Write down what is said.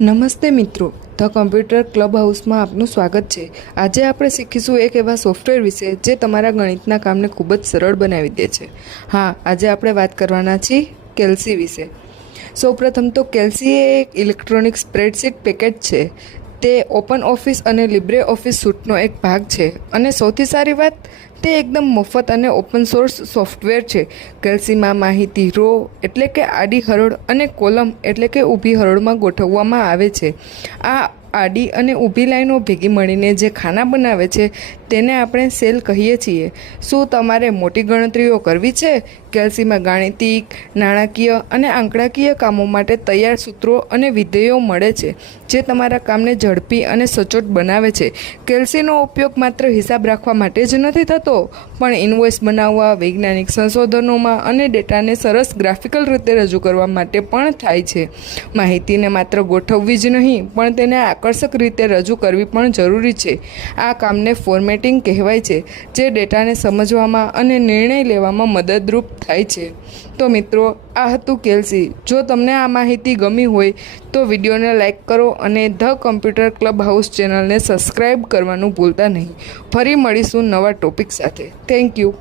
નમસ્તે મિત્રો, the computer club હાઉસમાં આપનું સ્વાગત છે। આજે આપણે શીખીશું એક એવા સોફ્ટવેર વિશે જે તમારા ગણિતના કામને ખૂબ જ સરળ બનાવી દે છે। હા, આજે આપણે વાત કરવાના છીએ કેલ્સી વિશે। સૌપ્રથમ તો કેલ્સી એ એક ઇલેક્ટ્રોનિક સ્પ્રેડશીટ પેકેજ છે। તે ઓપન ઓફિસ અને લિબ્રે ઓફિસ સૂટનો એક ભાગ છે અને સૌથી સારી વાત, તે એકદમ મફત અને ઓપન સોર્સ સોફ્ટવેર છે। કેલ્સીમાં માહિતી રો એટલે કે આડી હરોળ અને કોલમ એટલે કે ઊભી હરોળમાં ગોઠવવામાં આવે છે। આ આડી અને ઊભી લાઈનો ભેગી મળીને જે ખાના બનાવે છે તેને આપણે સેલ કહીએ છીએ। શું તમારે મોટી ગણતરીઓ કરવી છે? કેલ્સીમાં ગાણિતિક, નાણાકીય અને આંકડાકીય કામો માટે તૈયાર સૂત્રો અને વિધેયો મળે છે જે તમારા કામને ઝડપી અને સચોટ બનાવે છે। કેલ્સીનો ઉપયોગ માત્ર હિસાબ રાખવા માટે જ નથી થતો, પણ ઇન્વોઇસ બનાવવા, વૈજ્ઞાનિક સંશોધનોમાં અને ડેટાને સરસ ગ્રાફિકલ રીતે રજૂ કરવા માટે પણ થાય છે। માહિતીને માત્ર ગોઠવવી જ નહીં, પણ તેને આકર્ષક રીતે રજૂ કરવી પણ જરૂરી છે। આ કામને ફોર્મેટિંગ કહેવાય છે, જે ડેટાને સમજવામાં અને નિર્ણય લેવામાં મદદરૂપ થાય છે। તો મિત્રો, આ હતું કેલ્સી। જો તમને આ માહિતી ગમી હોય તો વિડીયોને લાઇક કરો અને ધ કમ્પ્યુટર ક્લબ હાઉસ ચેનલને સબસ્ક્રાઈબ કરવાનું ભૂલતા નહીં। ફરી મળીશું નવા ટોપિક સાથે। Thank you.